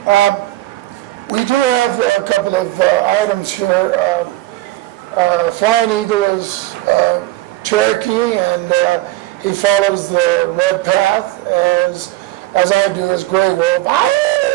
We do have a couple of items here. Flying Eagle is Cherokee, and he follows the red path as I do as Gray Wolf.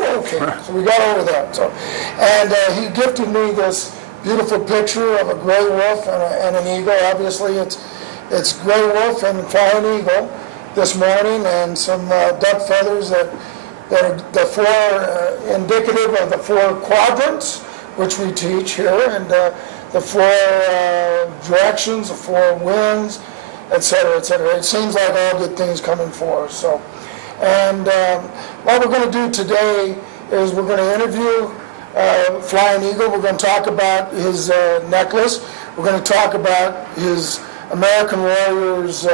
Okay, so we got over that. So, and he gifted me this beautiful picture of a gray wolf and an eagle. Obviously, it's Gray Wolf and Flying Eagle this morning, and some duck feathers that are the four indicative of the four quadrants, which we teach here, and the four directions, the four winds, etc., etc. It seems like all good things coming for us. So, and what we're going to do today is we're going to interview Flying Eagle. We're going to talk about his necklace. We're going to talk about his American Warriors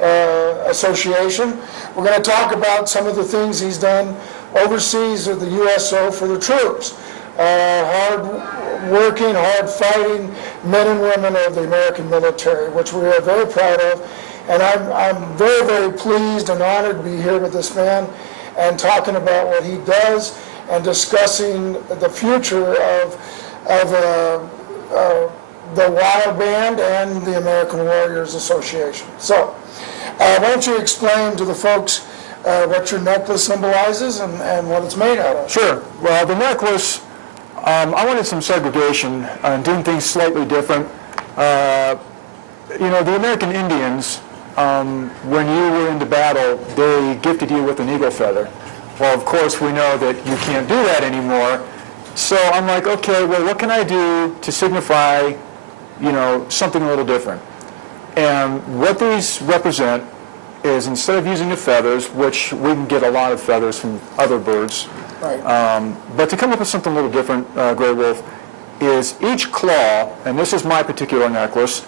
Association. We're going to talk about some of the things he's done overseas with the USO for the troops. Hard-working, hard-fighting men and women of the American military, which we are very proud of. And I'm very, very pleased and honored to be here with this man and talking about what he does and discussing the future of the Wild Band and the American Warriors Association. So, why don't you explain to the folks what your necklace symbolizes and what it's made out of? Sure. Well, the necklace, I wanted some segregation and doing things slightly different. The American Indians, when you were into battle, they gifted you with an eagle feather. Well, of course, we know that you can't do that anymore. So I'm like, okay, well, what can I do to signify, something a little different? And what these represent is, instead of using the feathers, which we can get a lot of feathers from other birds, right. But to come up with something a little different, Gray Wolf, is each claw, and this is my particular necklace,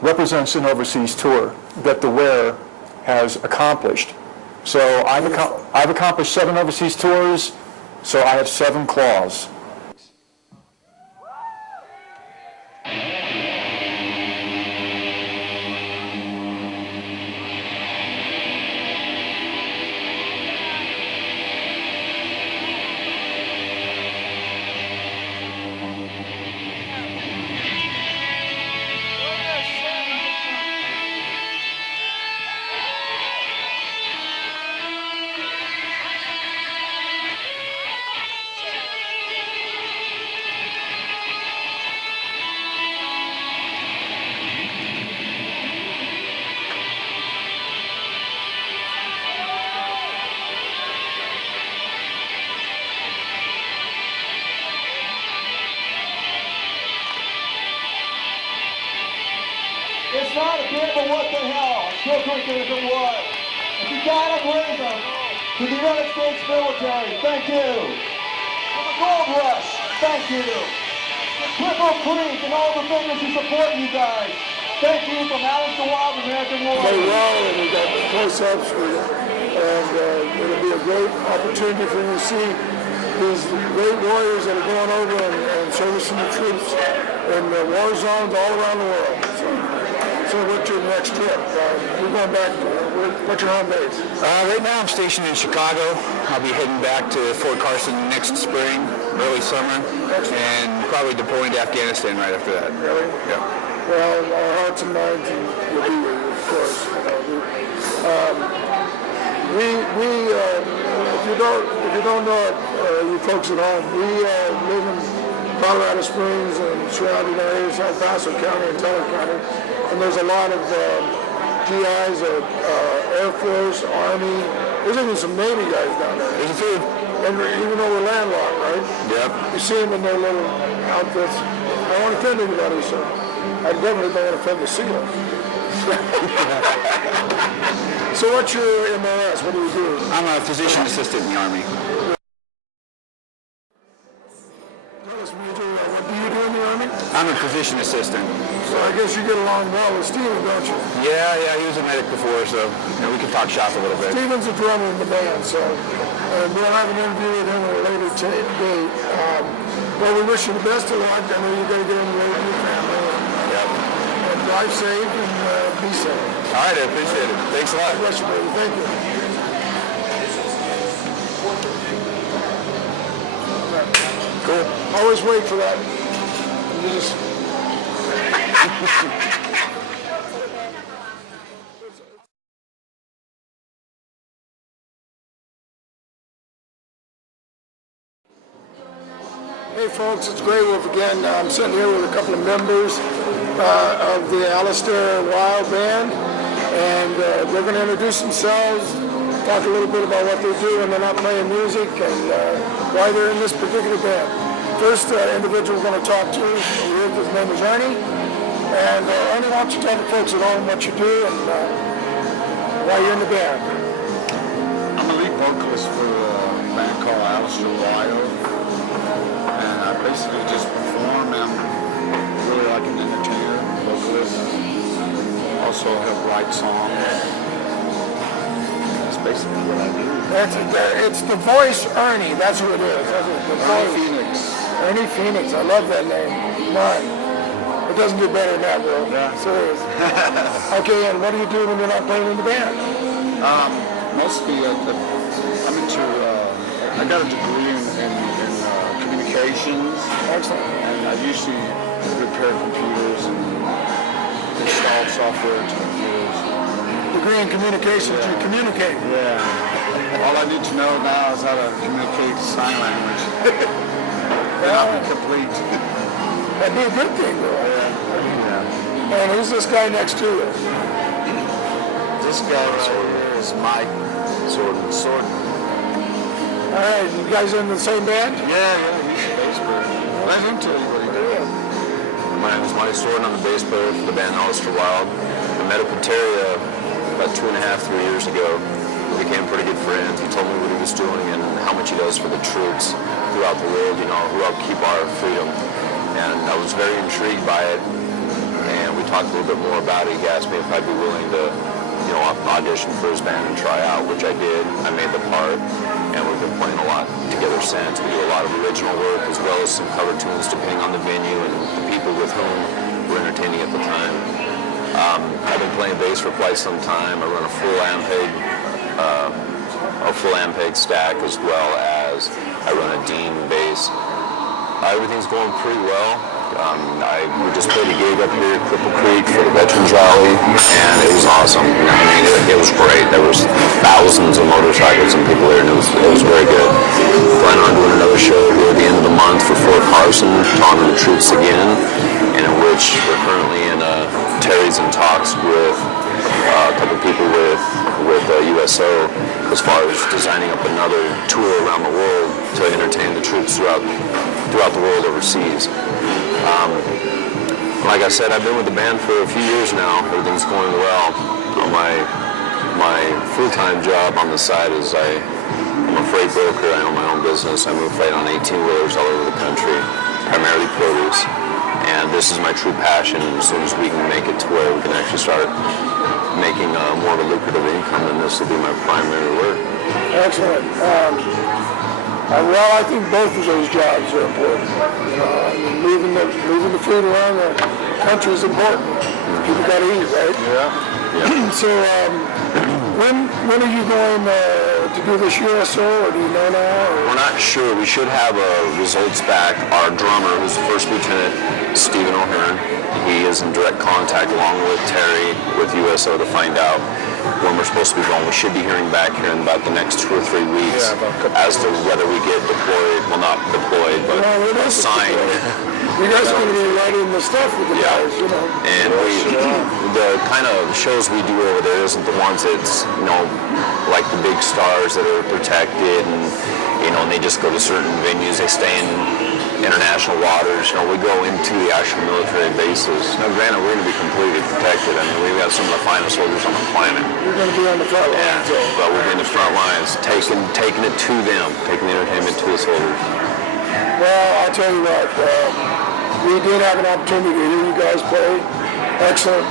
represents an overseas tour that the wearer has accomplished. So I've accomplished 7 overseas tours, so I have 7 claws. It's not a game of what the hell. I still think that if it was. If you gotta bring them to the United States military, thank you. For the Gold Rush, thank you. For Cripple Creek and all the vendors who support you guys, thank you from Alice the Wild American Warriors. Play well, and we got close-ups for you, and it'll be a great opportunity for you to see these great warriors that are going over and servicing the troops in the war zones all around the world. So what's your next trip? We're going back. What's your home base? Right now I'm stationed in Chicago. I'll be heading back to Fort Carson next spring, early summer, and probably deploying to Afghanistan right after that. Really? Yeah. Well, our hearts and minds will be with you, of course. If you don't know it, you folks at home, we live in Colorado Springs and surrounding areas, El Paso County and Teller County, and there's a lot of GIs, Air Force, Army. There's even some Navy guys down there. There's a few. And even though we're landlocked, right? Yep. You see them in their little outfits. I don't want to offend anybody, so I definitely don't want to offend the SEALs. So what's your MOS? What do you do? I'm a physician assistant in the Army. What do you do in the Army? I'm a physician assistant. So I guess you get along well with Steven, don't you? Yeah, he was a medic before, so we can talk shop a little bit. Steven's a drummer in the band, so we'll have an interview with him at a later date. Well, we wish you the best of luck. I know you're going to get in the road with your family. Yep. And drive safe and be safe. All right, I appreciate it. Thanks a lot. God bless you, baby. Thank you. always wait for that. You just... Hey folks, it's Grey Wolf again. I'm sitting here with a couple of members of the Alistair Wild Band, and they're going to introduce themselves, talk a little bit about what they do when they're not playing music, and why they're in this particular band. First individual we're going to talk to, his name is Ernie, and Ernie, why don't you tell the folks at home what you do and why you're in the band? I'm a lead vocalist for a band called Alistair Wild. And I basically just perform. I'm really like an entertainer, vocalist. Also help write songs. That's basically what I do. That's it. It's the voice Ernie. That's who it is. That's it. The Ernie voice. Phoenix. Ernie Phoenix. I love that name. None. It doesn't get better than that, bro. Yeah. Serious. Okay, and what do you do when you're not playing in the band? Mostly, I'm into. I got a degree in communications. Excellent. And I usually repair computers and install software to computers. Degree in communications. You communicate. Yeah. All I need to know now is how to communicate sign language. Then I'll be complete. That'd be a good thing, though. Yeah. And who's this guy next to you? This guy right here is Mike Sword. All right, you guys in the same band? Yeah, he's a bass player. Let him tell you what he does. My name is Mike Sorden. I'm the bass player for the band Alistair Wild. I met up with Terry about 2.5, 3 years ago. We became pretty good friends. He told me what he was doing and how much he does for the troops throughout the world, who help keep our freedom. And I was very intrigued by it. And we talked a little bit more about it. He asked me if I'd be willing to audition for his band and try out, which I did. I made the part, and we've been playing a lot together since. We do a lot of original work as well as some cover tunes depending on the venue and the people with whom we're entertaining at the time. I've been playing bass for quite some time. I run a full Ampeg stack as well as I run a Dean bass. Everything's going pretty well. We just played a gig up here at Cripple Creek for the Veterans Rally, and it was awesome. I mean, it was great. There was thousands of motorcycles and people there, and it was very good. Planning on doing another show here at the end of the month for Fort Carson, talking to the troops again, and in which we're currently in Terry's in talks with a couple people with USO as far as designing up another tour around the world to entertain the troops throughout the world overseas. Like I said, I've been with the band for a few years now. Everything's going well. My full-time job on the side is I'm a freight broker. I own my own business. I move freight on 18-wheelers all over the country, primarily produce. And this is my true passion. And as soon as we can make it to where we can actually start making more of a lucrative income, then this will be my primary work. Excellent. Well, I think both of those jobs are important. Moving the food around the country is important. People got to eat, right? Yeah. So, when are you going to do this USO, or do you know now? Or? We're not sure. We should have results back. Our drummer, who's the first lieutenant, Stephen O'Hearn, he is in direct contact along with Terry with USO to find out when we're supposed to be going. We should be hearing back here in about the next 2 or 3 weeks as to whether we get deployed. Well, not deployed, but assigned. You guys are going to be writing the stuff with the guys, And the kind of shows we do over there isn't the ones that's, like the big stars that are protected and, and they just go to certain venues. They stay in international waters. We go into the actual military bases. Now, granted, we're going to be completely protected. I mean, we've got some of the finest soldiers on the planet. You're going to be on the front lines. But we'll be in the front lines, taking it to them, taking the entertainment to the soldiers. Well, I'll tell you what, we did have an opportunity to hear you guys play. Excellent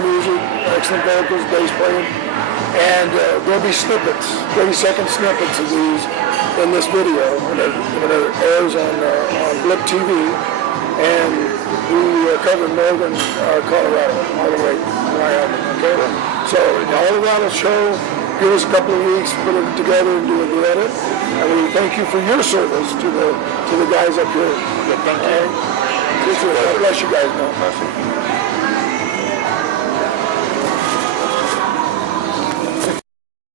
music, excellent vocals, bass playing. And there'll be snippets, 30-second snippets of these in this video when it airs on Blip TV. And we covered Northern Colorado all the way to Wyoming, okay? So all of that will show give us a couple of weeks, put it together and do the edit. And we thank you for your service to the guys up here. Yeah, thank you. God bless you guys, man.